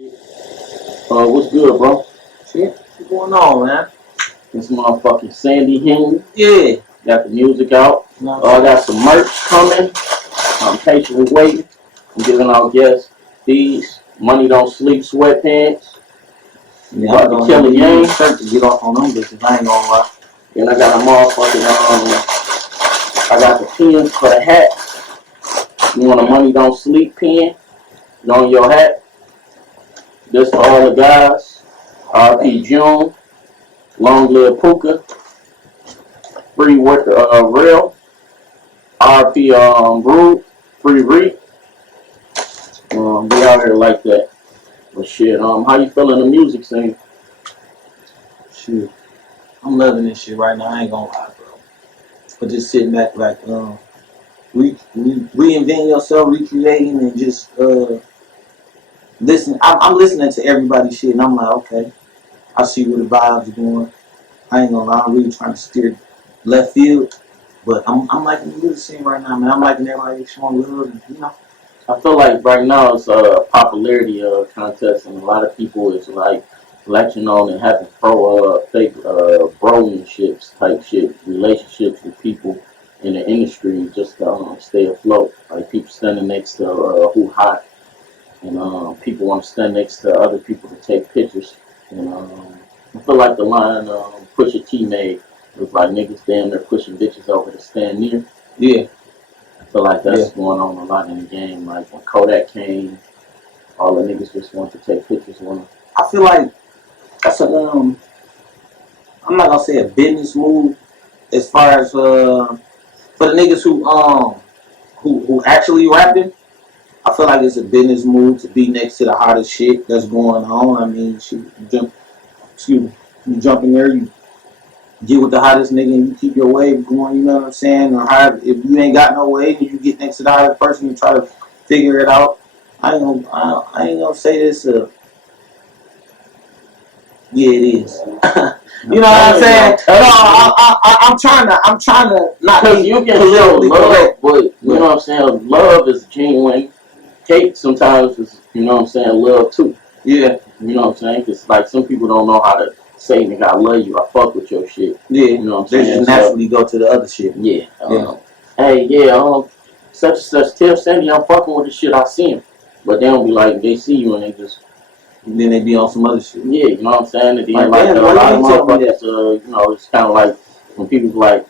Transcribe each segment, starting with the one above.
What's good, bro? Shit, what's going on, man? This motherfucking Sandy Henley. Yeah. Got the music out. No, I got some merch coming. I'm patiently waiting. I'm giving out guests these Money Don't Sleep sweatpants. yeah, About to kill a game. To get off on them bitches, I ain't gonna lie. And I got a motherfucking, I got the pins for the hat. You want a Money Don't Sleep pin? It's on your hat. This for all the guys. RP June. Long Live Puka. Free Worker Real. RP Brew. Free Reek. Be out here like that. But shit, how you feeling the music scene? Shit, I'm loving this shit right now. I ain't gonna lie, bro. But just sitting back, like, reinventing yourself, recreating, and just listen. I'm listening to everybody's shit, and I'm like, okay, I see where the vibes are going. I ain't gonna lie, I'm really trying to steer left field, but I'm liking the music scene right now, man. I'm liking everybody showing love, and, you know. I feel like right now it's a popularity contest, and a lot of people is like latching on and having fake broinships type shit, relationships with people in the industry just to stay afloat. Like people standing next to who hot, and people want to stand next to other people to take pictures. And I feel like the line Pusha T made was like niggas damn they're pushing bitches over to stand near. Yeah. I feel like that's going on a lot in the game. Like when Kodak came, all the niggas just want to take pictures with him. I feel like that's a I'm not gonna say a business move as far as for the niggas who actually rapping. I feel like it's a business move to be next to the hottest shit that's going on. I mean, shit, you jump in there, you get with the hottest nigga, and you keep your wave going. You know what I'm saying? Or if you ain't got no wave, and you get next to the hottest person and try to figure it out. I ain't gonna say this. Yeah, it is. You know what I'm saying? No, I'm trying to not. Because you can show love, but you know what I'm saying? Love is genuine. Hate sometimes is, you know what I'm saying, love too. Yeah. You know what I'm saying? Because like some people don't know how to say, nigga, I love you, I fuck with your shit. Yeah. You know what I'm saying? They just naturally go to the other shit. Yeah. Hey, yeah, such and such, tell Sandy I'm fucking with the shit, I see him. But they don't be like, they see you and they just, and then they be on some other shit. Yeah, you know what I'm saying? And then like a lot of motherfuckers, you know, it's kind of like when people's like,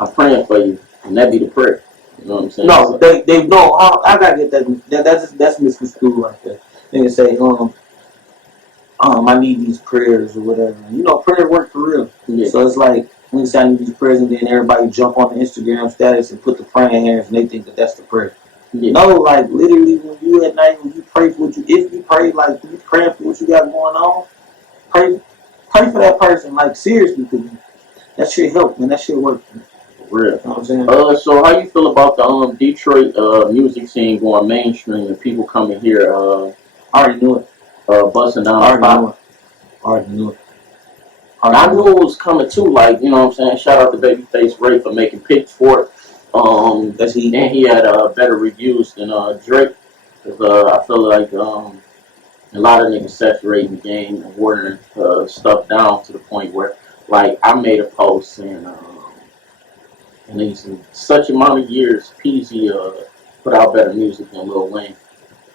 I'm praying for you, and that be the prayer. You know what I'm saying? No, they know. I gotta get that. That's misconstrued like that. They say, I need these prayers or whatever. You know, prayer work for real. Yeah. So it's like when you say I need these prayers, and then everybody jump on the Instagram status and put the praying hands, and they think that that's the prayer. Yeah. No, like literally, when you at night, when you pray for what you, if you pray, like you praying for what you got going on, pray for that person, like seriously, because that shit help, man. That shit work. Real. You know what I'm saying? So how you feel about the Detroit music scene going mainstream and people coming here? I already knew it. Busting down. I already knew it. I knew it was coming too. Like, you know what I'm saying? Shout out to Babyface Ray for making Pitchfork. And he had better reviews than Drake. Cause I feel like a lot of niggas saturating the game and watering stuff down to the point where, like, I made a post saying, and in such amount of years, Peasy put out better music than Lil Wayne.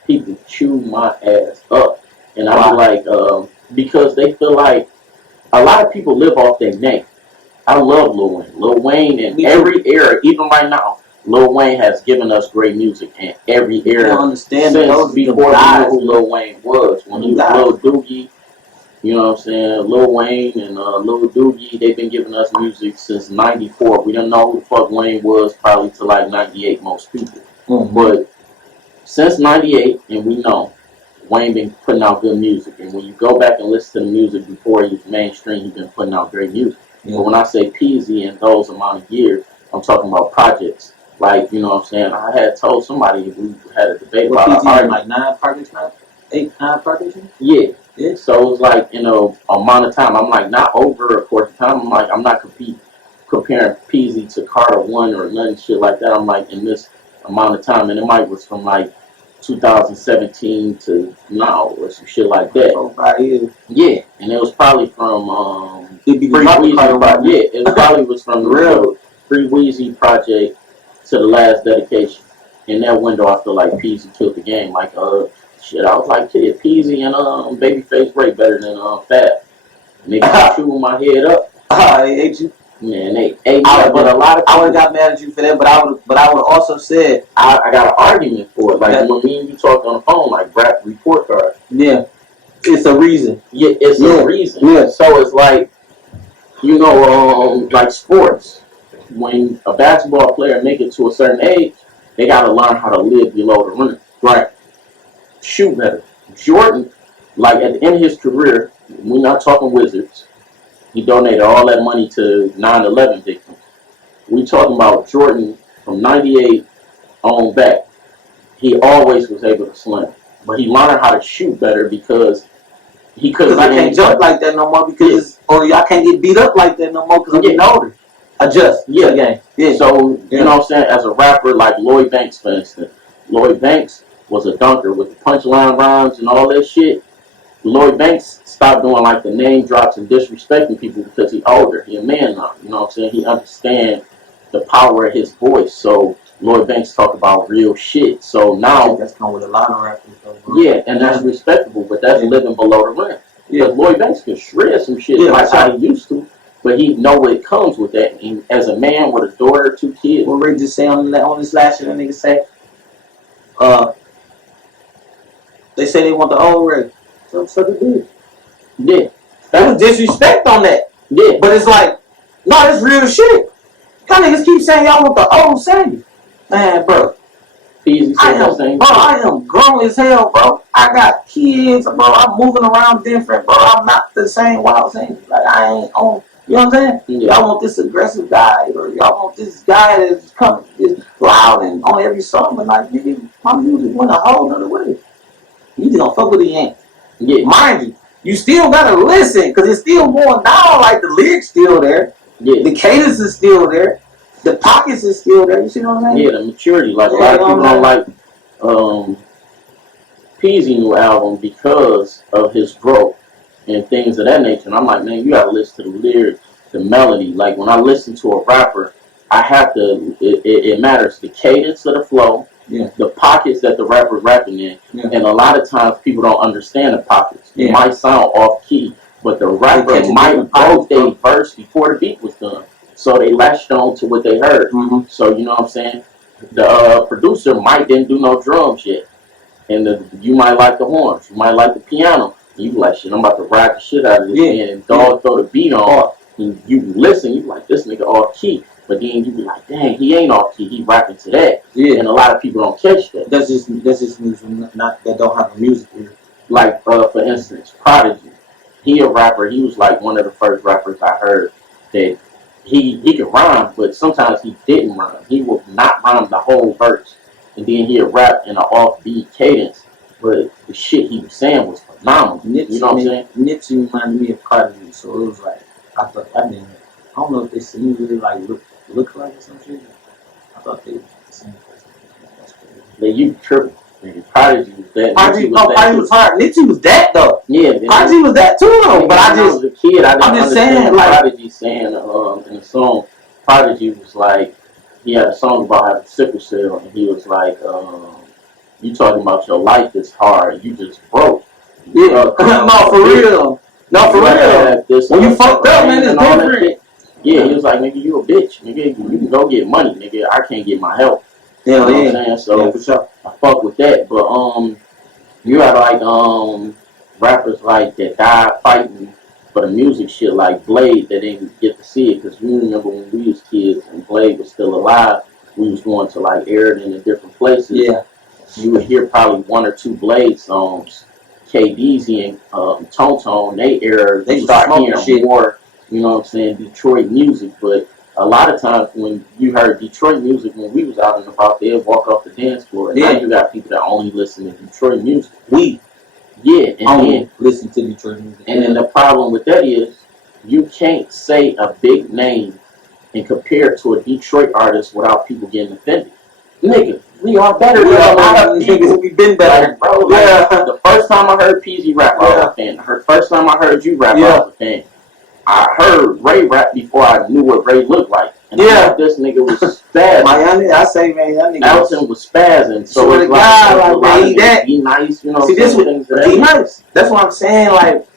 People chew my ass up, and I was like, because they feel like a lot of people live off their name. I love Lil Wayne. Lil Wayne in every era, even right now, Lil Wayne has given us great music in every era. I understand since before we knew who Lil Wayne was. When he was Lil Doogie, you know what I'm saying? Lil Wayne and Lil Doogie, they've been giving us music since '94. We didn't know who the fuck Wayne was probably till like '98, most people. Mm-hmm. But since '98, and we know, Wayne been putting out good music. And when you go back and listen to the music before he was mainstream, he's been putting out great music. Yeah. But when I say Peasy in those amount of years, I'm talking about projects. Like, you know what I'm saying? I had told somebody, we had a debate about Peasy like 9 projects now? 9 projects? Yeah. Yeah. So it was like, you know, amount of time. I'm like, not over a course of time. I'm like, I'm not comparing Peasy to Carter 1 or nothing shit like that. I'm like, in this amount of time. And it might was from like 2017 to now or some shit like that. 5 years. Yeah, and it was probably from It'd be Free the Weezy. right Yeah, it probably was from the Real. Free Weezy project to the last dedication. In that window, I feel like Peasy killed the game. Like shit, I was like, kid, Peasy and Babyface Ray better than Fab. Niggas chewing my head up. They ate you. Man, they ate me up. But a lot of I would people, have got mad at you for that, but I would also said I got an argument for it. Like when me and you talked on the phone, like rap report card. yeah, it's a reason. Yeah, it's a reason. Yeah. So it's like, you know, like sports. When a basketball player make it to a certain age, they got to learn how to live below the rim. Right. Shoot better. Jordan, like at the end of his career, we're not talking Wizards. He donated all that money to 9/11 victims. We talking about Jordan from '98 on back. He always was able to slam, but he learned how to shoot better because he couldn't. Because I can't jump like that no more because, or I can't get beat up like that no more because I'm getting older. Adjust. Yeah. Game. Yeah. So, you know what I'm saying? As a rapper like Lloyd Banks, for instance, Lloyd Banks was a dunker with the punchline rhymes and all that shit. Lloyd Banks stopped doing like the name drops and disrespecting people because he's older. He a man now. You know what I'm saying? He understands the power of his voice. So Lloyd Banks talk about real shit. So now that's come with a lot of rappers. Yeah, and that's respectable, but that's living below the rim. Yeah. Because Lloyd Banks can shred some shit like how he used to, but he know what comes with that. And as a man with a daughter, 2 kids. What Ray just say on this last shit, that nigga say, they say they want the old Ray. So suck it dude. Yeah. That was disrespect on that. Yeah. But it's like, no, it's real shit. Y'all niggas keep saying y'all want the old Sandy. Man, bro. I am grown as hell, bro. I got kids, bro. I'm moving around different, bro. I'm not the same Wild Sandy. Like, I ain't on, you know what I'm saying? Yeah. Y'all want this aggressive guy, or y'all want this guy that's coming, is loud and on every song, but like, nigga, my music went a whole nother way. You just don't fuck with the Yanks. Yeah. Mind you, you still gotta listen, because it's still going down, like the lyrics still there. Yeah. The cadence is still there. The pockets is still there. You see what I'm saying? Yeah, the maturity. Like a lot of people don't like Peasy new album because of his growth and things of that nature. And I'm like, man, you gotta listen to the lyrics, the melody. Like when I listen to a rapper, I have to. It matters the cadence of the flow, the pockets that the rapper's rapping in, and a lot of times people don't understand the pockets. It might sound off key, but the rapper might wrote their verse before the beat was done. So they latched on to what they heard. Mm-hmm. So you know what I'm saying? The producer might didn't do no drums yet. And you might like the horns. You might like the piano. You be like, shit, I'm about to ride the shit out of this man. And dog throw the beat on. And you listen, you be like, this nigga off key. But then you be like, dang, he ain't off key. He rapping to that. Yeah. And a lot of people don't catch that. That's just music not that don't have a music ear. Like, for instance, Prodigy. He a rapper. He was like one of the first rappers I heard that he could rhyme, but sometimes he didn't rhyme. He would not rhyme the whole verse. And then he'd rap in an offbeat cadence. But the shit he was saying was phenomenal. You know what I'm saying? Nipsey reminded me of Prodigy, so it was like, I thought that nigga, I don't know if they seem really like look like or some shit. I thought they seemed like you tripping. Prodigy was that. Prodigy was hard. Nipsey was that though. Yeah, Prodigy was that too though. But I was a kid. I didn't understand like Prodigy saying in the song. Prodigy was like, he had a song about having sickle cell, and he was like, you talking about your life is hard. You just broke. Yeah. No, for real. No, for real. When you fucked up, man, it's different. Yeah, he was like, nigga, you a bitch. Nigga, you can go get money. Nigga, I can't get my help. Yeah, you know what I'm saying? So for sure. I fuck with that. But you had like rappers like that died fighting for the music shit, like Blade, that didn't get to see it, because we remember when we was kids and Blade was still alive, we was going to like air it in the different places. Yeah. You would hear probably 1 or 2 Blade songs. KDZ and Tone, they start hearing more, you know what I'm saying, Detroit music. But a lot of times when you heard Detroit music when we was out and about, they'd walk off the dance floor. And now you got people that only listen to Detroit music. And only listen to Detroit music. And then the problem with that is you can't say a big name and compare it to a Detroit artist without people getting offended. Nigga, we are better than a lot of people. We've been better, Like, bro, like, the first time I heard PZ rap, I was a fan. The first time I heard you rap, I was a fan. I heard Ray rap before I knew what Ray looked like. And I thought this nigga was spazzing. I say, man, that nigga Elton was spazzing. So it's like, be nice, you know. See, this was be nice. That's what I'm saying. Like,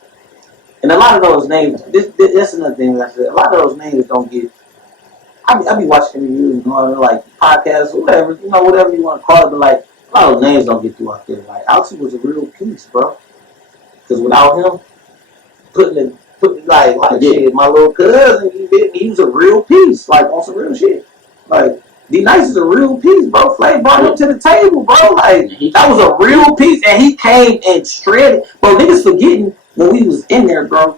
and a lot of those names. That's another thing that I said. A lot of those names don't get. I be watching interviews, like podcasts, or whatever, whatever you want to call it. But like, a lot of those names don't get through out there. Like, Alty was a real piece, bro. Because without him, putting shit, my little cousin, he was a real piece, like on some real shit. Like, D Nice is a real piece, bro. Flay brought him to the table, bro. Like, that was a real piece, and he came and shredded. Bro, niggas forgetting when we was in there, bro.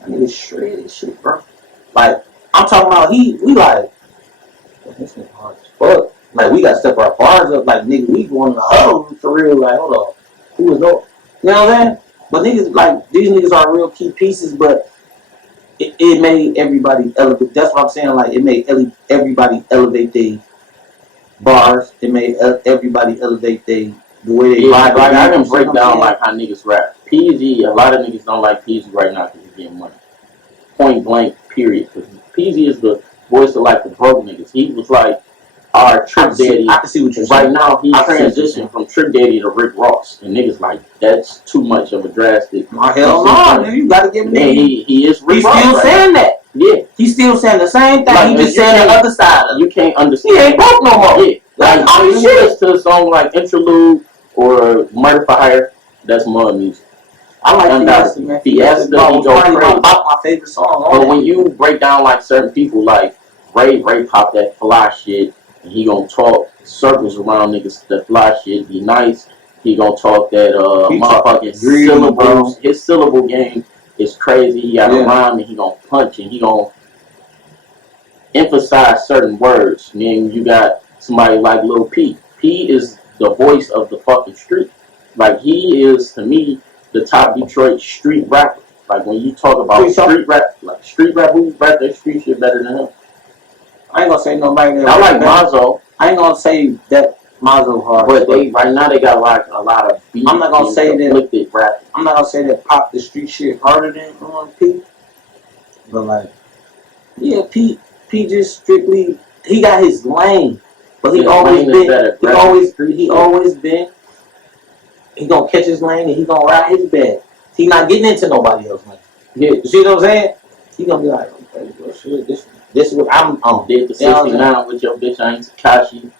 That nigga shredded shit, bro. Like, I'm talking about we like, this nigga hard as fuck. Like, we got to step our bars up. Like, nigga, we going to the huddle for real. Like, hold on, who was those? You know what I'm saying? But niggas, like, these niggas are real key pieces, but it made everybody elevate. That's what I'm saying. Like, it made everybody elevate their bars. It made everybody elevate the way they vibe. Like, I can break down, like, how niggas rap. PZ, a lot of niggas don't like PZ right now because he's getting money. Point blank, period. Because PZ is the voice of, like, the broke niggas. He was, like, our Trick Daddy. I can see what you're saying. Right now, he's transitioned from Trick Daddy to Rick Ross. And niggas like, that's too much of a drastic. Hell no, you gotta give him he is Rick Ross. He's still saying that. Yeah. He's still saying the same thing. Like, he just saying the other side of it. You can't understand. He ain't broke no more. Yeah. Like, when you listen to a song like Interlude or Murder for Hire, that's mud music. I like Fiesta, man. Fiesta, he go crazy. My favorite song. But when you break down, like, certain people, like Ray pop that fly shit, and he gonna talk circles around niggas that fly shit. Be nice. He gonna talk that motherfucking syllables. His syllable game is crazy. He got a rhyme and he gonna punch and he gonna emphasize certain words. And then you got somebody like Lil P. P is the voice of the fucking street. Like, he is, to me, the top Detroit street rapper. Like, when you talk about street rap, who rap that street shit better than him? I ain't gonna say nobody that. I like Mozzo. I ain't gonna say that Mozzo hard. But right now they got like a lot of beat. I'm not gonna say that rap. I'm not gonna say that Pop the street shit harder than P. But like, yeah, P just strictly, he got his lane. But he always been. He gonna catch his lane and he gonna ride his bed. He not getting into nobody else's lane. Yeah, you see what I'm saying? He gonna be like, okay, well, shit, this is what I'm on. Did the 69 with your bitch, I ain't Takashi.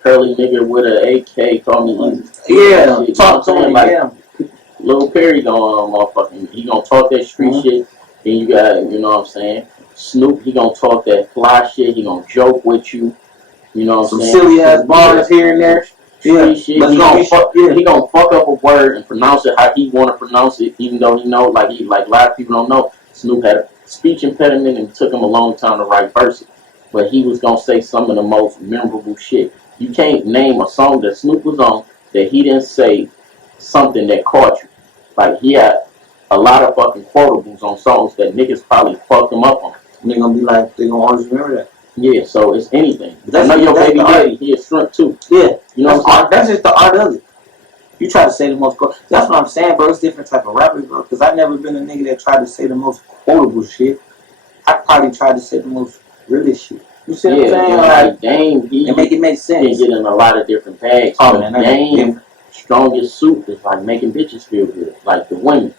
Curly nigga with an AK, call me easy. Yeah, talk to him like Lil Perry going motherfucking, he gonna talk that street shit. Then you got, you know what I'm saying? Snoop, he gonna talk that fly shit. He gonna joke with you. You know what I'm saying? Some silly ass bars here and there. Yeah, shit. He gonna fuck up a word and pronounce it how he wanna pronounce it, even though he know, like a lot of people don't know. Snoop had a speech impediment and it took him a long time to write verses. But he was gonna say some of the most memorable shit. You can't name a song that Snoop was on that he didn't say something that caught you. Like, he had a lot of fucking quotables on songs that niggas probably fucked him up on. And they gonna be like, they gonna always remember that. Yeah, so it's anything. I know your baby daddy, he is shrimp too. Yeah, you know, that's just the art of it. You try to say the most quotable. That's what I'm saying, bro. It's different type of rappers, bro. Because I've never been a nigga that tried to say the most quotable shit. I probably tried to say the most realist shit. You see what I'm saying? Like Dame, he make it make sense. He get in a lot of different bags. Oh, man, Dame, strongest suit is like making bitches feel good. Like the women.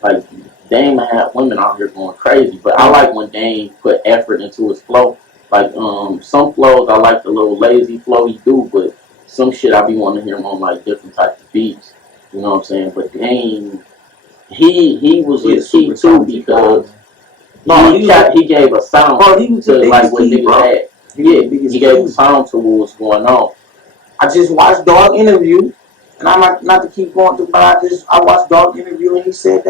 Like Dame had women out here going crazy. But I like when Dame put effort into his flow. Like some flows I like the little lazy flow he do, but some shit I be wanting to hear him on like different types of beats. You know what I'm saying? But Dame, he was a key too because he gave a sound to like what niggas had. Yeah, he gave a sound to what was going on. I just watched Dog interview, and I'm not to keep going through, but I watched Dog interview, and he said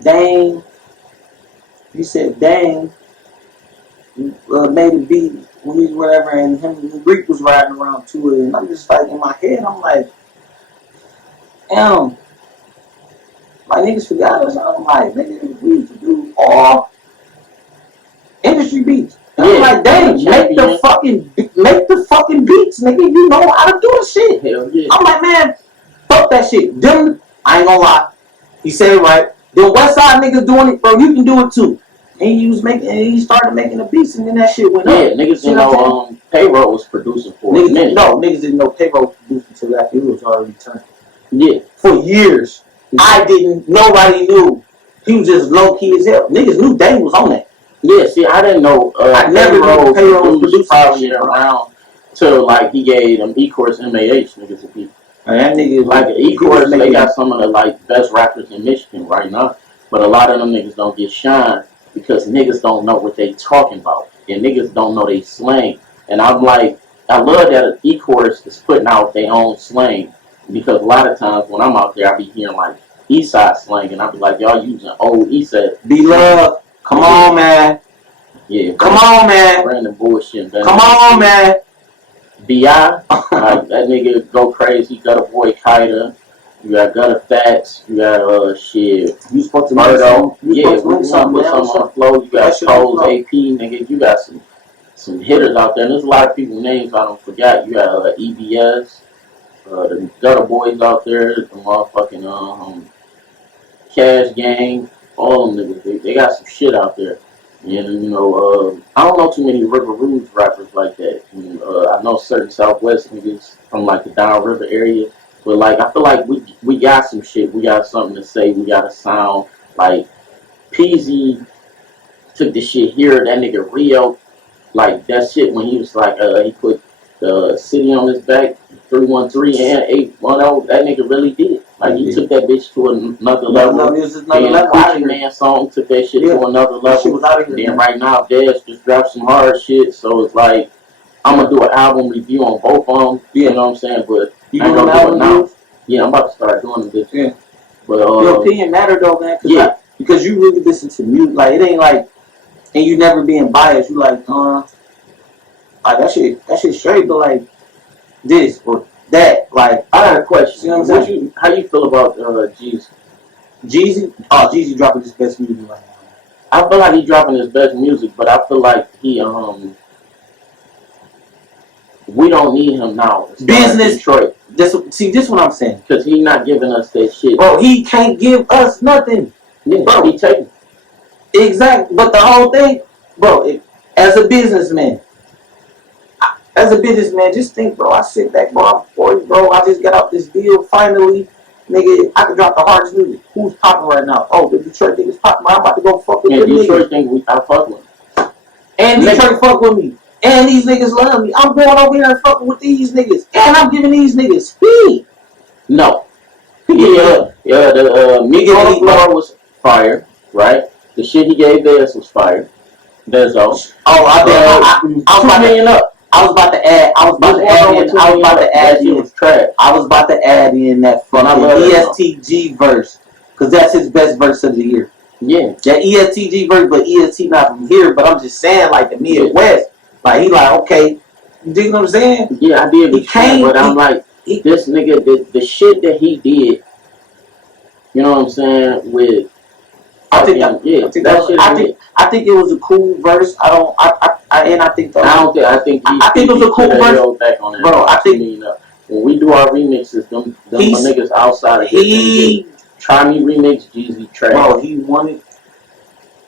Dame made a beat when he was whatever, and him and Greek was riding around to it, and I'm just like, in my head, I'm like, damn, my niggas forgot us. I'm like, nigga, we used to do all industry beats, I'm like, dang, make the fucking beats, nigga. You know how to do the shit. Hell yeah. I'm like, man, fuck that shit. Them, I ain't gonna lie. He said it right. The West Side niggas doing it, bro. You can do it too. And he started making the beats, and then that shit went up. Yeah, niggas didn't know Payroll was producing for a minute. No, niggas didn't know Payroll was producing until after he was already turned. Yeah. For years. I didn't, nobody knew. He was just low key as hell. Niggas knew Dame was on that. Yeah, see, I didn't know. I never knew Payroll was producing probably around till like he gave them E-Course MAH niggas a beat. That nigga like E-Course, they got some of the like best rappers in Michigan right now, but a lot of them niggas don't get shined because niggas don't know what they talking about and niggas don't know they slang. And I'm like, I love that E-Course is putting out their own slang because a lot of times when I'm out there, I be hearing like Eastside slang and I be like, y'all using old Eastside. Be love. Come on, man. Yeah. Come on, man. Random bullshit. Come on, man. B.I. Like that nigga go crazy. Got a boy Kaida. You got Gutter Fats. You got shit. You supposed to Murdo. Yeah, we want to put something on the flow. You got Coles, AP, nigga. You got some hitters out there. And there's a lot of people names I don't forget. You got EBS. The Gutter Boys out there. The motherfucking Cash Gang. All them niggas. They got some shit out there. And, you know, I don't know too many River Rouge rappers like that. And, I know certain Southwest niggas from, like, the Downriver area. But, like, I feel like we got some shit. We got something to say. We got a sound. Like, Peasy took the shit here. That nigga Rio, like, that shit when he was, like, he put the city on his back, 313 and 810. That nigga really did. Like, he took that bitch to another level. Gucci Man song took that shit to another level. Then right now, Dez just dropped some hard shit. So it's like, I'm going to do an album review on both of them. You know what I'm saying? But you I'm going to do it now. Yeah, I'm about to start doing this. Yeah. But, your opinion matter though, man. Because you really listen to music. Like, it ain't like, and you never being biased. You like, like that shit straight, but like, this or that, like, I got a question. You know what I'm saying? How you feel about Jeezy? Jeezy? Oh, Jeezy dropping his best music right now. I feel like he's dropping his best music, but I feel like he we don't need him now. Business Detroit. This what I'm saying. Because he's not giving us that shit. Bro, he can't give us nothing. Yeah, bro. He taking. Exactly. But the whole thing, bro, as a businessman, just think, bro, I sit back, bro, I'm 40, bro, I just got out this deal, finally, nigga, I can drop the hardest music. Who's popping right now? Oh, the Detroit niggas popping, I'm about to go fuck with them niggas. Detroit think I fuck with him. And Detroit fuck with me. And these niggas love me. I'm going over here and fucking with these niggas. And I'm giving these niggas speed. No. The Miguel Floor was fire, right? The shit he gave Dez was fire. That's all. Oh, I was about to up. I was about to add. I was about to add in that fucking ESTG verse, because that's his best verse of the year. Yeah, that ESTG verse, but EST not from here. But I'm just saying, like the Midwest, like he like okay, you dig what I'm saying? Yeah, I did. He came, but I'm like this nigga, the shit that he did. You know what I'm saying? With I think it was a cool verse. I think it was a cool verse. Back on bro, I think when we do our remixes, them niggas outside of here. Try me remix Jeezy trash. Bro, he wanted.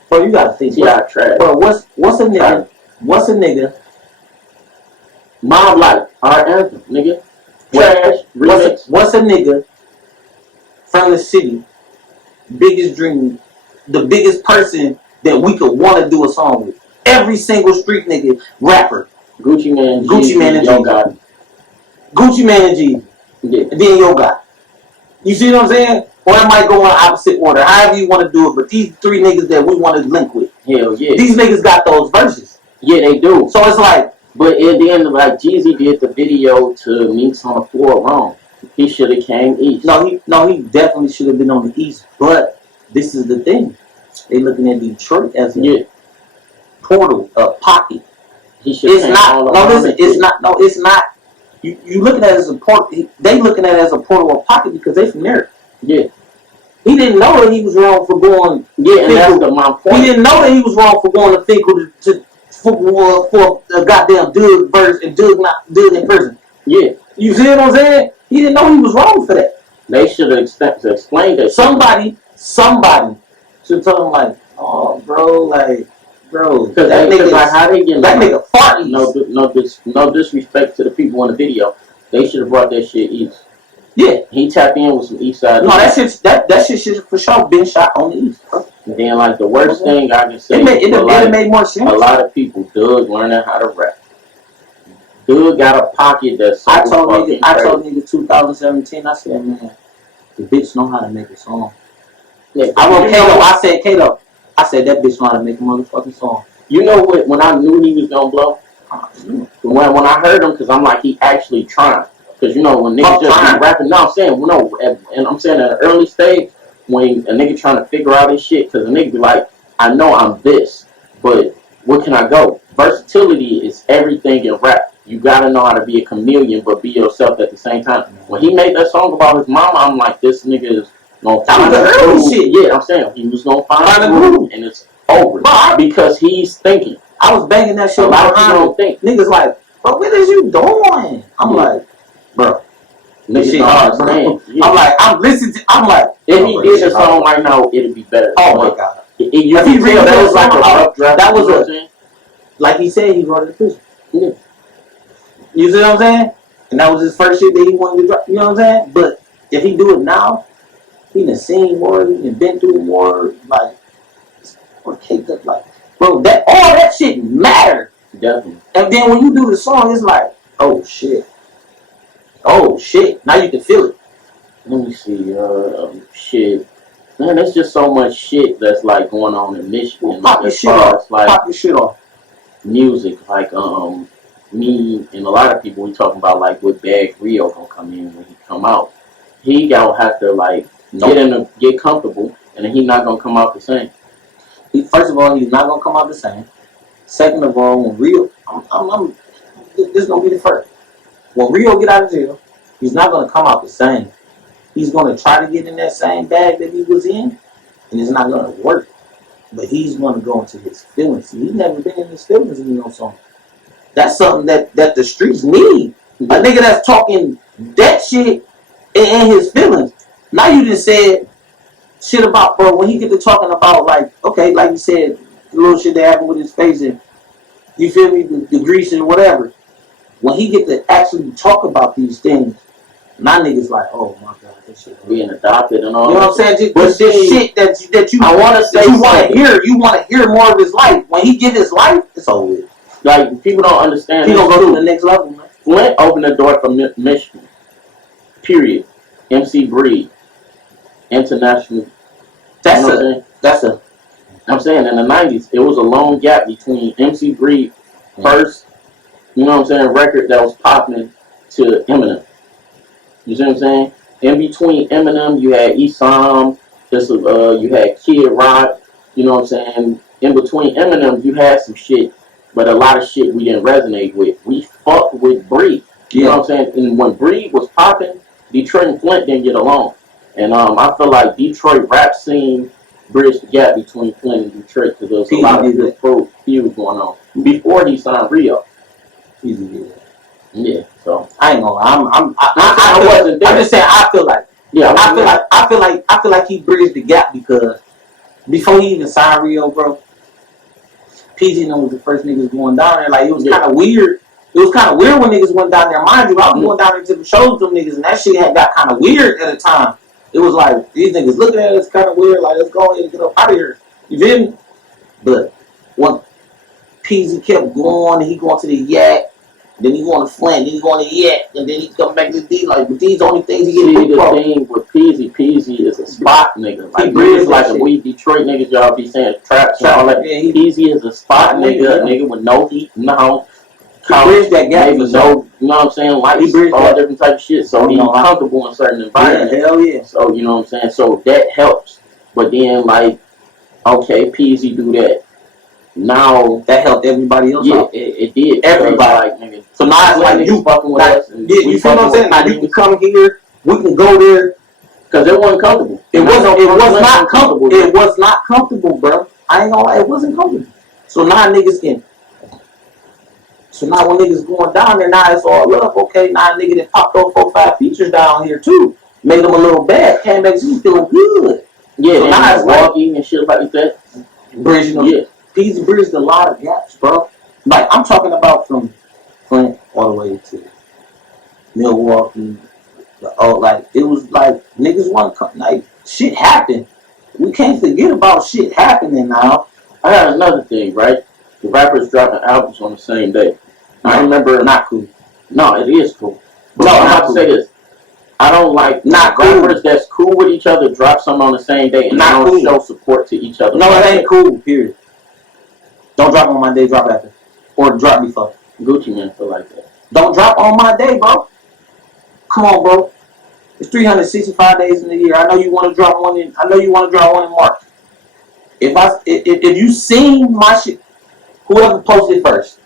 Bro, you gotta think. Yeah, trash. Bro, what's a nigga? What's a nigga? Mob Life, our anthem, nigga. Trash. Remix. What's a nigga from the city? Biggest dream, the biggest person that we could want to do a song with. Every single street nigga rapper. Gucci Man and Jeezy. Gucci Man and Jeezy. Yeah. And then Yo God. You see what I'm saying? Or it might go in opposite order. However you want to do it. But these three niggas that we want to link with. Hell yeah. These niggas got those verses. Yeah, they do. So it's like. But at the end, like Jeezy did the video to Meeks on the Floor wrong. He should have came east. No, he definitely should have been on the east. But this is the thing. They looking at Detroit as a portal, a pocket. It's not. No, listen. It's not. No, it's not. You looking at it as a portal. They looking at it as a portal or pocket because they from there. Yeah. He didn't know that he was wrong for going. Yeah, and that's my point. He didn't know that he was wrong for going to Finkel for the goddamn Doug verse and Doug in prison. Yeah. You see what I'm saying? He didn't know he was wrong for that. They should have explained that. Somebody should tell him like, oh, bro, Because that nigga, like, how they get that nigga farties. No disrespect to the people in the video. They should have brought that shit east. Yeah, he tapped in with some east side. No, that shit should for sure been shot on the east. Bro. And then like the worst thing I can say, it made more sense. A lot of people, Doug learning how to rap. Dude got a pocket that's so I told niggas 2017, I said, man, the bitch know how to make a song. Yeah, Kato, I said that bitch know how to make a motherfucking song. You know what, when I knew he was gonna blow? When I heard him, cause I'm like, he actually trying. Cause you know, when niggas just be rapping, no, I'm saying, no, and I'm saying at an early stage, when a nigga trying to figure out his shit, cause a nigga be like, I know I'm this, but where can I go? Versatility is everything in rap. You gotta know how to be a chameleon, but be yourself at the same time. When he made that song about his mama, I'm like, this nigga is gonna find the groove. Shit. Yeah, I'm saying he was gonna find the groove, and it's over because he's thinking. I was banging that shit. A lot of people don't think. Niggas like, bro, what is you doing? I'm like, bro. Niggas don't understand. Yeah. I'm like, I'm listening to. I'm like, if he did a song right now, it'd be better. Oh my god. If he real, that was like a rough draft. That was a, like he said, he brought it to prison. Yeah. You see what I'm saying? And that was his first shit that he wanted to drop. You know what I'm saying? But if he do it now, he done seen more, he done been through more, like, or caked up, like, bro, that all that shit matter. Definitely. And then when you do the song, it's like, oh shit. Oh shit. Now you can feel it. Let me see, shit. Man, there's just so much shit that's like going on in Michigan. Pop your shit off. Like, pop your shit off. Music, like me and a lot of people, we talking about like what Bag Rio gonna come in when he come out. He gonna have to like get comfortable, and then he not gonna come out the same. First of all, he's not gonna come out the same. Second of all, when Rio, this is gonna be the first. When Rio get out of jail, he's not gonna come out the same. He's gonna try to get in that same bag that he was in, and it's not gonna work. But he's gonna go into his feelings. He's never been in his feelings in no song. That's something that the streets need. A nigga that's talking that shit in his feelings. Now you just said shit about, bro, when he get to talking about, like, okay, like you said, the little shit that happened with his face and, you feel me, the grease and whatever. When he get to actually talk about these things, now niggas like, oh my god, this shit being adopted and all. You know what I'm saying? Just this shit that you I want to say you want to hear. You want to hear more of his life. When he get his life, it's over with. Like, people don't understand. He gonna go to the next level, man. Flint opened the door for Michigan. Period. MC Breed. International. I'm saying in the 90s, it was a long gap between MC Breed first, you know what I'm saying, record that was popping to Eminem. You see what I'm saying? In between Eminem, you had Esam, you had Kid Rock, you know what I'm saying? In between Eminem, you had some shit, but a lot of shit we didn't resonate with. We fucked with Breed. You know what I'm saying? And when Breed was popping, Detroit and Flint didn't get along. And I feel like Detroit rap scene bridged the gap between Flint and Detroit because there was a lot of good feud going on before he signed Rio. Yeah, so I ain't gonna lie. I wasn't there. I'm just saying I feel like I feel like he bridged the gap because before he even signed Rio, bro, PG was the first niggas going down there. Like, it was kind of weird. It was kind of weird when niggas went down there. Mind you, I was going down there to the shows with them niggas, and that shit had got kind of weird at the time. It was like, these niggas looking at us kind of weird, like, let's go ahead and get up out of here. You feel me? But when PZ kept going, and he going to the Yak, then he going to Flint, then he going to Yak, and then he come back to D. Like, but these only things he get the thing with PZ is a spot nigga. Like, niggas like we Detroit niggas, y'all be saying trap and all that. PZ is a spot nigga with no heat, no college, that gap, maybe no, you know what I'm saying, like all different type of shit. So he's comfortable in certain environments. Hell yeah. So you know what I'm saying. So that helps. But then like, okay, PZ do that. Now that helped everybody else. Yeah, it did. Everybody. Like, nigga, so now it's like you fucking with us. You feel what I'm saying? Like, you can come here, we can go there. Because it wasn't comfortable. It was not comfortable. It was not comfortable, bro. I ain't gonna lie, it wasn't comfortable. So now niggas can So now when niggas going down there, now it's all up. Okay, now a nigga that popped those 4-5 features down here too. Made them a little bad. Came back, he feeling good. Yeah, so now it's like walking and shit like that. Bridging them. Yeah. Peasy bridged a lot of gaps, bro. Like I'm talking about from Flint all the way to Milwaukee. Like it was like niggas want like shit happened. We can't forget about shit happening now. I got another thing, right? The rappers dropping albums on the same day. I remember. Not cool. No, it is cool. But No, I'm not about cool. to say this. I don't like not rappers that's cool with each other drop something on the same day and not don't show support to each other. No, it ain't cool. Period. Don't drop on my day. Drop after, or drop before. Gucci Man feel like that. Don't drop on my day, bro. Come on, bro. It's 365 days in the year. I know you want to drop one in. I know you want to drop one in March. If you seen my shit, whoever posted first.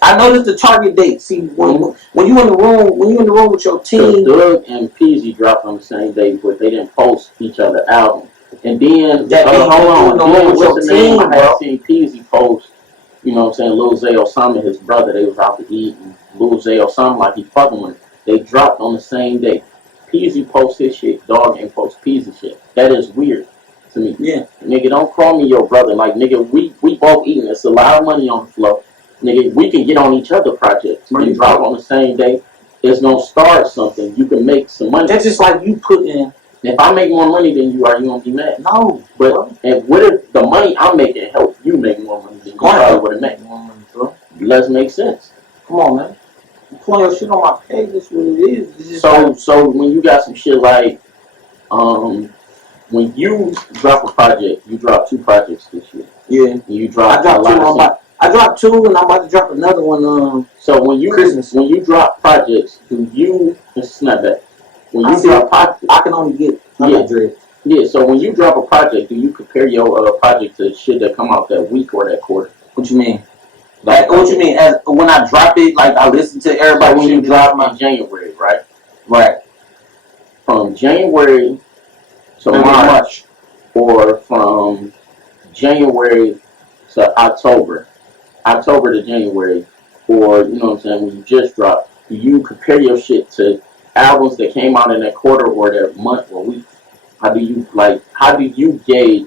I noticed the target date. See, when you in the room with your team. Doug and Peasy dropped on the same day, but they didn't post each other album. And then hold on, then what's the name? I had seen Peasy post. You know what I'm saying? Lil Zay Osama, his brother, they was out to eat, and Lil Zay Osama, like he fucking with him. They dropped on the same day. Peasy post his shit, Dog ain't post Peasy shit. That is weird to me. Yeah. Nigga, don't call me your brother. Like, nigga, we both eating. It's a lot of money on the floor. Nigga, we can get on each other projects and drop on the same day. It's gonna start something. You can make some money. That's just like you put in. If I make more money than you, are you gonna be mad? No. But and what if the money I'm making help you make more money than you probably would have made? Let's make sense. Come on, man. You pulling your shit on my page. That's what it is. So when you got some shit like, when you drop a project, you drop 2 projects this year. Yeah. You drop. I dropped 2, and I'm about to drop another one. So when you drop projects, do you snap that? When you drop projects, I can only get dread. Yeah. So when you drop a project, do you compare your project to shit that come out that week or that quarter? What you mean? Like what you mean? As when I drop it, like I listen to everybody. So when you drop in January, right? Right. From January to March, or from January to October to January, or you know what I'm saying, when you just dropped, do you compare your shit to albums that came out in that quarter or that month or week? How do you gauge,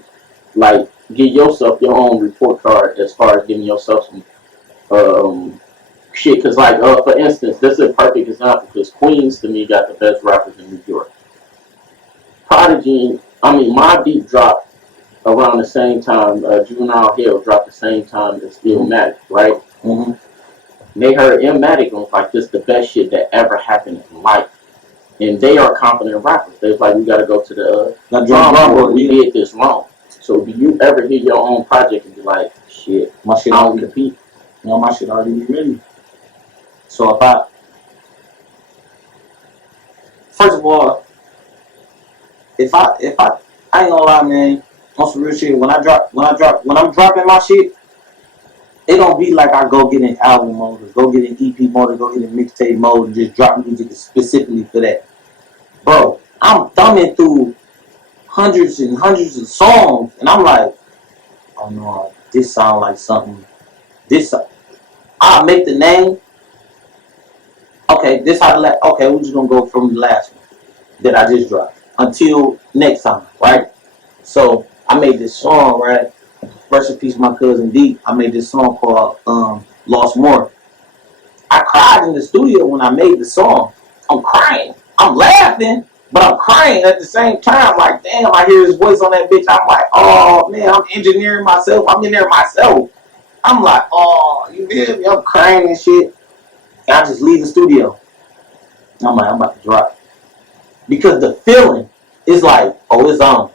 like, give yourself your own report card as far as giving yourself some shit? Because like, for instance, this is a perfect example, because Queens to me got the best rappers in New York. Mobb Deep dropped around the same time. Juvenile Hell dropped the same time as Illmatic, right? Mm-hmm. They heard Illmatic and was like, this is the best shit that ever happened in life. And they are confident rappers. They was like, we got to go to the drum board. We did this wrong. So do you ever hear your own project and be like, shit, my shit I don't compete? No, my shit already be ready. So first of all, if I ain't gonna lie, man, on some real shit, when I'm dropping my shit, it don't be like I go get an album mode, or go get an EP mode, or go get a mixtape mode, and just drop music specifically for that. Bro, I'm thumbing through hundreds and hundreds of songs, and I'm like, oh no, this sound like something. I'll make the name. Okay, we're just gonna go from the last one that I just dropped until next time, right? So I made this song, right? Rest in peace, my cousin D. I made this song called Lost More. I cried in the studio when I made the song. I'm crying. I'm laughing, but I'm crying at the same time. Like, damn, I hear his voice on that bitch. I'm like, oh man, I'm engineering myself. I'm in there myself. I'm like, oh, you feel me? I'm crying and shit. And I just leave the studio. I'm like, I'm about to drop. Because the feeling is like, oh, it's on.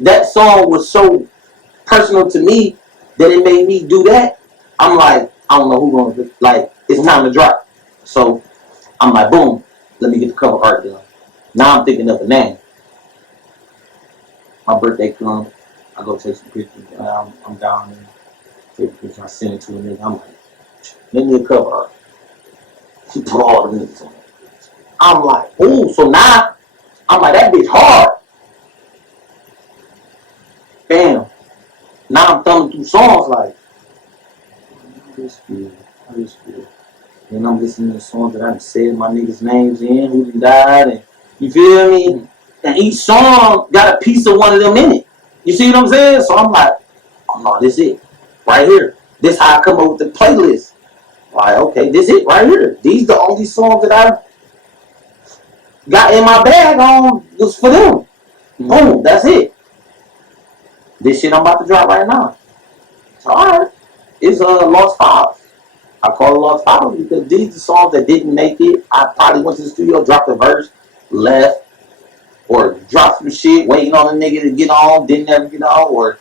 That song was so personal to me that it made me do that. I'm like, I don't know who's gonna, like, it's time to drop. So I'm like, boom, let me get the cover art done. Now I'm thinking of a name. My birthday comes, I go take some pictures. I'm down there, take a picture, I send it to a nigga. I'm like, let me a cover art. She put all the niggas on it. I'm like, ooh, so now I'm like, that bitch hard. Bam. Now I'm thumbing through songs like, this good. I just feel. And I'm listening to songs that I done said my niggas' names in, who done died, and you feel me? Mhm. And each song got a piece of one of them in it. You see what I'm saying? So I'm like, oh no, this it. Right here. This how I come up with the playlist. Like, okay, this it right here. These the only songs that I got in my bag on was for them. Mhm. Boom, that's it. This shit I'm about to drop right now. So alright. It's Lost Files. I call it Lost Files because these are the songs that didn't make it. I probably went to the studio, dropped a verse, left, or dropped some shit, waiting on a nigga to get on, didn't ever get on, or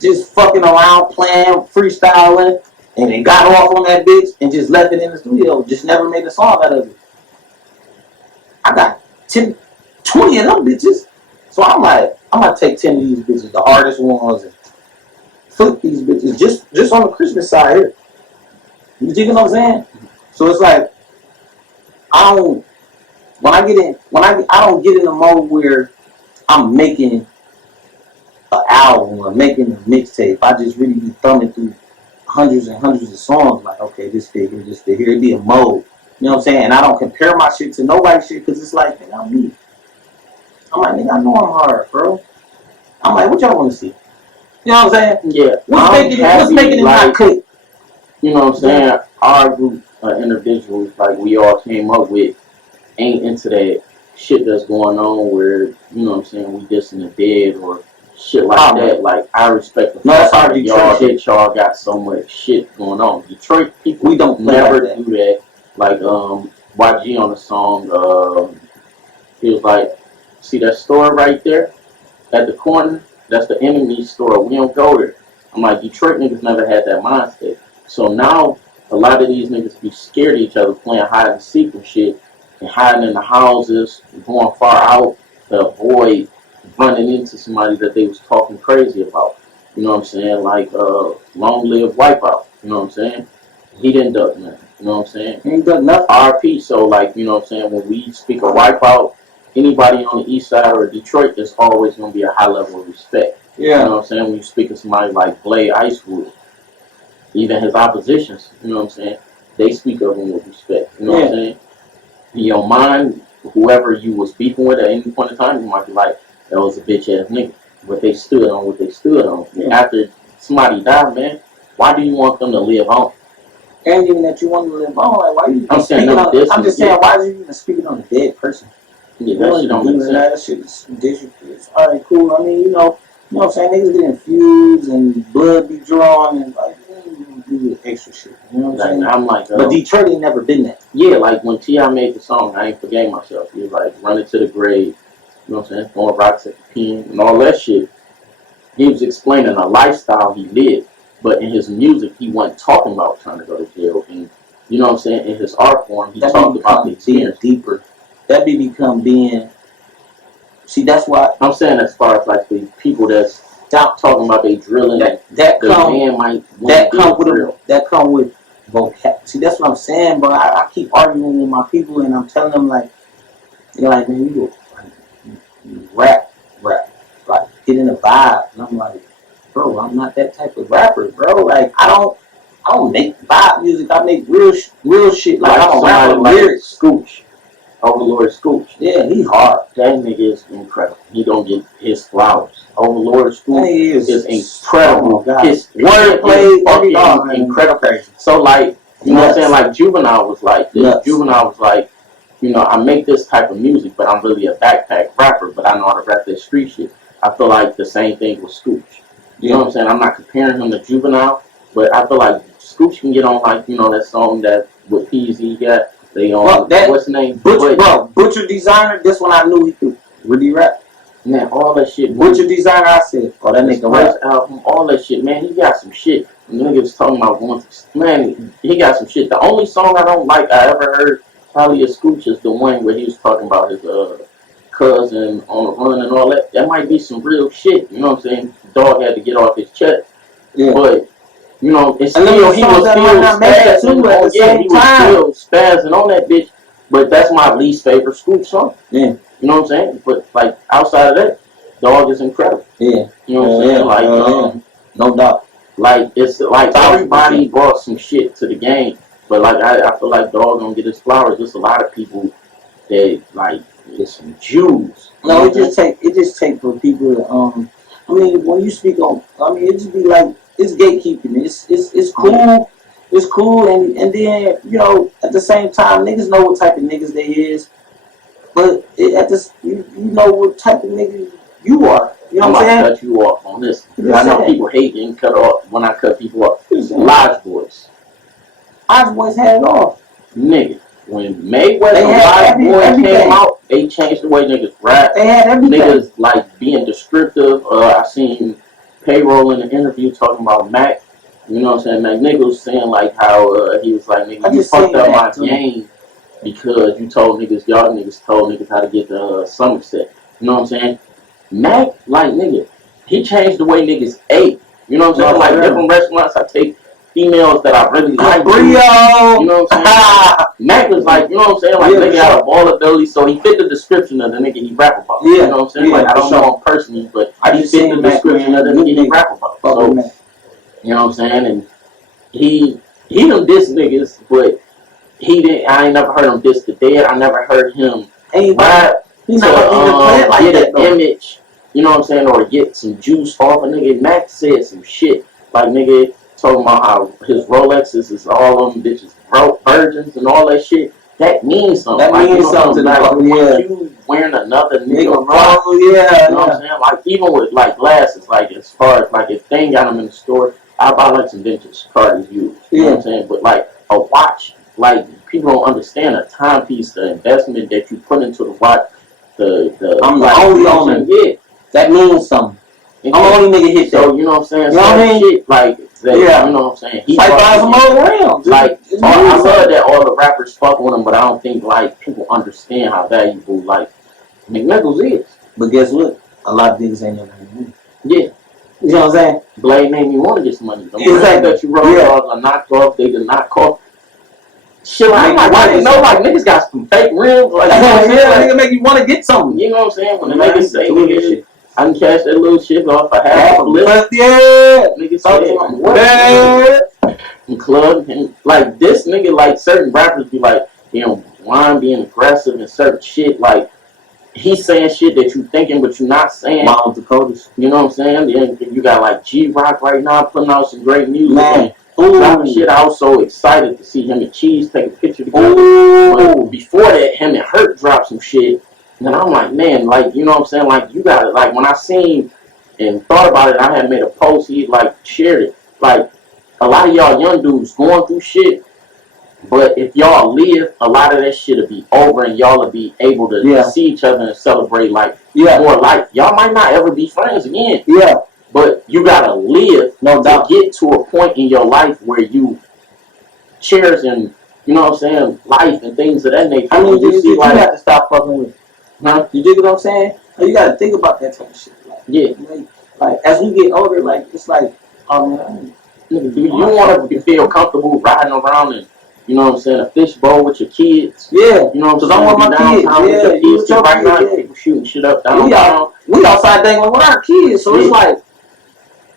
just fucking around playing, freestyling, and then got off on that bitch and just left it in the studio. Just never made a song out of it. I got 10, 20 of them bitches. So I'm like, I'm gonna take 10 of these bitches, the hardest ones, and flip these bitches just on the Christmas side here. You dig what I'm saying? So it's like I don't I don't get in the mode where I'm making an album or making a mixtape. I just really be thumbing through hundreds and hundreds of songs. Like, okay, this fit here, this fit here. It be a mode. You know what I'm saying? And I don't compare my shit to nobody's shit because it's like, nigga, I'm me. I'm like, nigga, I know I'm hard, bro. I'm like, what y'all want to see? You know what I'm saying? Yeah. What's making it not click? You know what I'm saying? Our group of individuals, like we all came up with, ain't into that shit that's going on where, you know what I'm saying, we dissing the dead or shit like that. Like, I respect the that's fact our that Detroit shit. y'all got so much shit going on. Detroit people, We don't never like that. do that. Like, YG on the song, he was like, see that store right there at the corner? That's the enemy store. We don't go there. I'm like, Detroit niggas never had that mindset. So now, a lot of these niggas be scared of each other playing hide and seek and shit and hiding in the houses, going far out to avoid running into somebody that they was talking crazy about. You know what I'm saying? Like, long live Wipeout. You know what I'm saying? He didn't duck nothing. You know what I'm saying? He ain't done nothing. RP. So, like, you know what I'm saying? When we speak of Wipeout, anybody on the east side or Detroit, there's always going to be a high level of respect. Yeah. You know what I'm saying? When you speak of somebody like Blade Icewood, even his oppositions, you know what I'm saying? They speak of him with respect. You know what I'm saying? In your mind, whoever you was speaking with at any point in time, you might be like, that was a bitch ass nigga. But they stood on what they stood on. And after somebody died, man, why do you want them to live on? And even that you want to live on, like, why you I'm saying speaking no, on, I'm just saying, why are you even speaking on a dead person? Yeah, that shit don't make sense. That shit is ridiculous. Alright, cool. I mean, you know what I'm saying? Niggas get infused and blood be drawn and like, do extra shit. You know what I'm saying? I'm like, but Detroit ain't never been that. Yeah, like when T.I. made the song, I ain't forgave myself. He was like, running to the grave, you know what I'm saying? Throwing rocks at the pen and all that shit. He was explaining a lifestyle he lived, but in his music, he wasn't talking about trying to go to jail. And you know what I'm saying? In his art form, he talked about the experience. Deeper. That be become being. See, that's why I'm saying as far as like the people that's stop talking about they drilling. That come with vocab. See, that's what I'm saying, bro. I keep arguing with my people, and I'm telling them like, you're like, man, you rap, like get in the vibe, and I'm like, bro, I'm not that type of rapper, bro. Like, I don't make vibe music. I make real shit. Like, I don't rap like lyrics. Scooch. Overlord Scooch. Yeah, he hard. That nigga is incredible. He don't get his flowers. Overlord Scooch is incredible. Oh, his wordplay is incredible. So like, you know what I'm saying? Like Juvenile was like this. Juvenile was like, you know, I make this type of music, but I'm really a backpack rapper, but I know how to rap that street shit. I feel like the same thing with Scooch. You know what I'm saying? I'm not comparing him to Juvenile, but I feel like Scooch can get on like, you know, that song that with PZ got. They on what's the name? Butcher Designer. This one I knew he could really rap. Man, all that shit. Butcher Designer, I said, oh, that nigga rap album, all that shit, man. He got some shit. The nigga was talking about going to, man. He got some shit. The only song I don't like I ever heard probably a Scooch is the one where he was talking about his cousin on the run and all that. That might be some real shit. You know what I'm saying? Dog had to get off his chest. Yeah. But you know, it's still, he was still spazzing on that bitch. But that's my least favorite Scooch song. Yeah. You know what I'm saying? But like outside of that, Dog is incredible. Yeah. You know what I'm saying? Like no doubt. Like it's like everybody brought some shit to the game. But like I feel like dog gonna get his flowers. There's a lot of people that like it's some Jews. No, it just take for people. I mean, when you speak on, I mean, it just be like it's gatekeeping. It's cool. It's cool, and then at the same time, niggas know what type of niggas they is, but at this you know what type of niggas you are. You know I'm what I'm about saying? to cut you off on this. I know people hate getting cut off when I cut people off. Lodge boys. Lodge boys had it off. Nigga, when Mayweather Lodge Boy came out, they changed the way niggas rap. They had everything. Niggas like being descriptive. I seen Payroll in an interview talking about Mac. You know what I'm saying? Mac Nichols saying like how he was like, nigga, you fucked up my game because you told niggas, y'all niggas told niggas how to get the Somerset. You know what I'm saying? Mac, like, nigga, he changed the way niggas ate. You know what I'm saying? Like, different restaurants, I take females that I really like. Brio! You know what I'm saying? Mac was like, you know what I'm saying? Like, nigga had a ball ability, so he fit the description of the nigga he rap about. Yeah. You know what I'm saying? Yeah, like, I don't know him personally, but he fit the description of the nigga he rap about. So, you know what I'm saying? And he done diss niggas, but he didn't, I ain't never heard him diss the dead. I never heard him rap. He's not like get an image, you know what I'm saying, or get some juice off a nigga. Mac said some shit, like nigga talking about how his Rolexes is all them bitches virgins and all that shit. That means something. That means something. Like you wearing another nigga yeah. You know what I'm saying? Like even with like glasses, like as far as like if they ain't got them in the store, I buy like some vintage Carti's used. You know what I'm saying? But like a watch, like people don't understand a timepiece, the investment that you put into the watch. I'm the only owner. Yeah, that means something. I'm the only nigga hit that. So you know what I'm saying? You know what I mean? Shit like that. You know what I'm saying? He like buying some old rims. Like I love that all the rappers fuck with him, but I don't think like people understand how valuable like McNichols is. But guess what? A lot of niggas ain't never had money. Yeah. You know what I'm saying? Blade made me want to get some money. Exactly. That you wrote off, a knockoff, they did not call. Shit, like, I didn't know, like, niggas got some fake rims. Like, you know what I'm saying? Like, nigga make you want to get something. You know what I'm saying? When the niggas say, nigga, shit, I can cash that little shit off for half a flip. Yeah. Niggas say, what? And club, and, like, this nigga, like, certain rappers be like, blind, being aggressive and certain shit, like, he's saying shit that you thinking, but you're not saying. Mount Dakotas. You know what I'm saying? Then you got, like, G-Rock right now putting out some great music. Man. Shit, I was so excited to see him and Cheese take a picture together. But before that, him and Hurt dropped some shit. And I'm like, man, like, you know what I'm saying? Like, you got it. Like, when I seen and thought about it, I had made a post, he, like, shared it. Like, a lot of y'all young dudes going through shit, but if y'all live, a lot of that shit will be over and y'all will be able to see each other and celebrate, like, more life. Y'all might not ever be friends again. Yeah. But you gotta live to get to a point in your life where you cherish and, you know what I'm saying, life and things of that nature. I mean, you have to stop fucking with it. Huh? You dig what I'm saying? You gotta think about that type of shit. Like, like as we get older, like, it's like, oh man, do you want to feel comfortable riding around and, you know what I'm saying, a fishbowl with your kids? Yeah. You know what I'm saying? I want my kids. Yeah. With your kids right now, people shooting shit up downtown. We outside dangling with our kids, so it's like,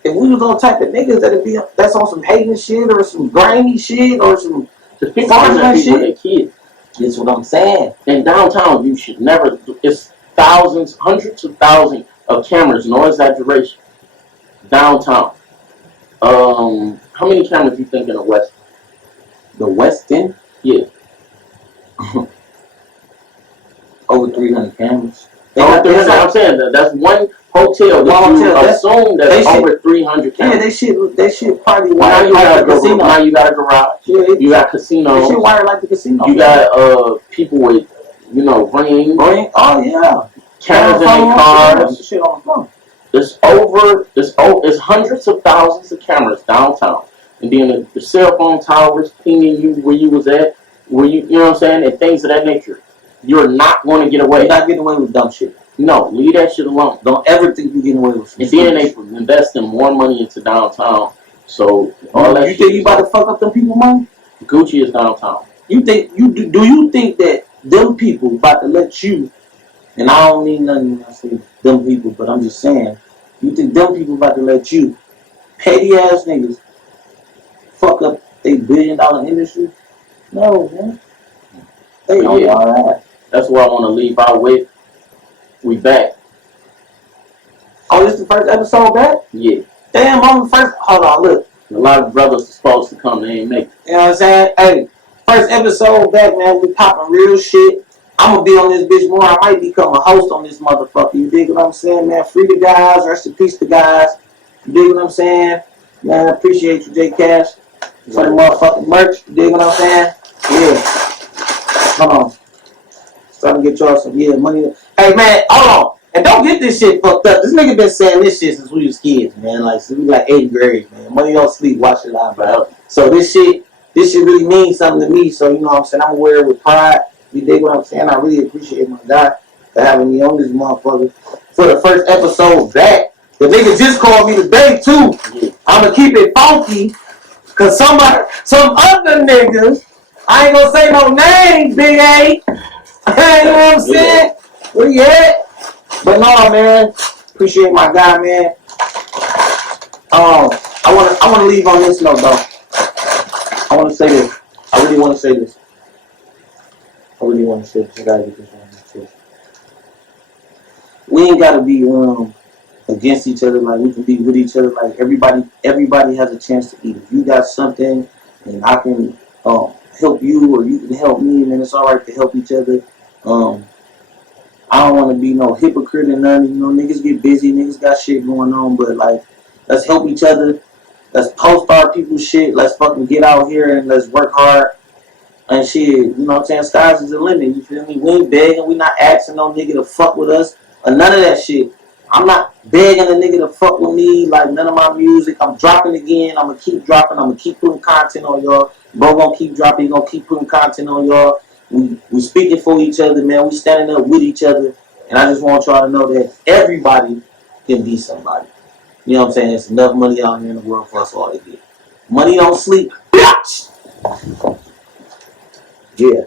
if we was on type of niggas that's on some hating shit or some grimy shit or some fraudulent shit. That's what I'm saying. In downtown, you should never. It's thousands, hundreds of thousands of cameras. No exaggeration. Downtown. How many cameras do you think in the West? The West End? Yeah. Over 300 cameras. Over 300. I'm saying that's one hotel. Assume that's over 300 cameras. Yeah, they should probably wire like the casino. Now you got a garage. Yeah, you got casinos. They should wire like the casino. You got people with rings. Oh yeah. Cameras in their cars. Shit on the phone. It's hundreds of thousands of cameras downtown, and then the cell phone towers pinging you where you was at, where you know what I'm saying, and things of that nature. You're not going to get away. You're not getting away with dumb shit. No, leave that shit alone. Don't ever think you're getting away with some shit. And then they investing more money into downtown. So all that. You think you about to fuck up them people money? Gucci is downtown. You think do you think that them people about to let you? And I don't mean nothing when I say them people, but I'm just saying, you think them people about to let you, petty ass niggas, fuck up a $1 billion industry? No, man. They But on yeah, y'all ass. that's what I want to leave out with. We back. Oh, this the first episode back? Yeah. Damn, I'm the first. Hold on, look. A lot of brothers are supposed to come, they ain't make it. You know what I'm saying? Hey, first episode back, man. We popping real shit. I'm gonna be on this bitch more. I might become a host on this motherfucker. You dig what I'm saying, man? Free the guys, rest in peace to guys. You dig what I'm saying? Man, I appreciate you, J Cash, for the motherfucking merch. You dig what I'm saying? Yeah. Hold on. Trying to get y'all some money. Hey man, hold on. And don't get this shit fucked up. This nigga been saying this shit since we was kids, man. Like since we like 8th grade, man. Money don't sleep, watch it out, bro. So this shit really means something to me. So you know what I'm saying? I'm wearing it with pride. You dig what I'm saying? I really appreciate my guy for having me on this motherfucker. For the first episode back. The nigga just called me today too. I'ma keep it funky. Cause some other niggas, I ain't gonna say no names, Big A. You know what I'm saying? Where you at? But no, man. Appreciate my guy, man. I wanna leave on this note, though. I wanna say this. I really wanna say this. I gotta get this one. We ain't gotta be against each other. Like we can be with each other. Like everybody has a chance to eat. If you got something, and I can help you, or you can help me, and then it's all right to help each other. I don't want to be no hypocrite and none. You know, niggas get busy, niggas got shit going on, but like, let's help each other. Let's post our people's shit. Let's fucking get out here and let's work hard and shit. You know what I'm saying? Skies is the limit. You feel me? We ain't begging. We not asking no nigga to fuck with us or none of that shit. I'm not begging a nigga to fuck with me. Like none of my music. I'm dropping again. I'm gonna keep dropping. I'm gonna keep putting content on y'all. Bro gonna keep dropping. He gonna keep putting content on y'all. We speaking for each other, man. We standing up with each other. And I just want y'all to know that everybody can be somebody. You know what I'm saying? There's enough money out here in the world for us all to get. Money don't sleep. Bitch! Yeah.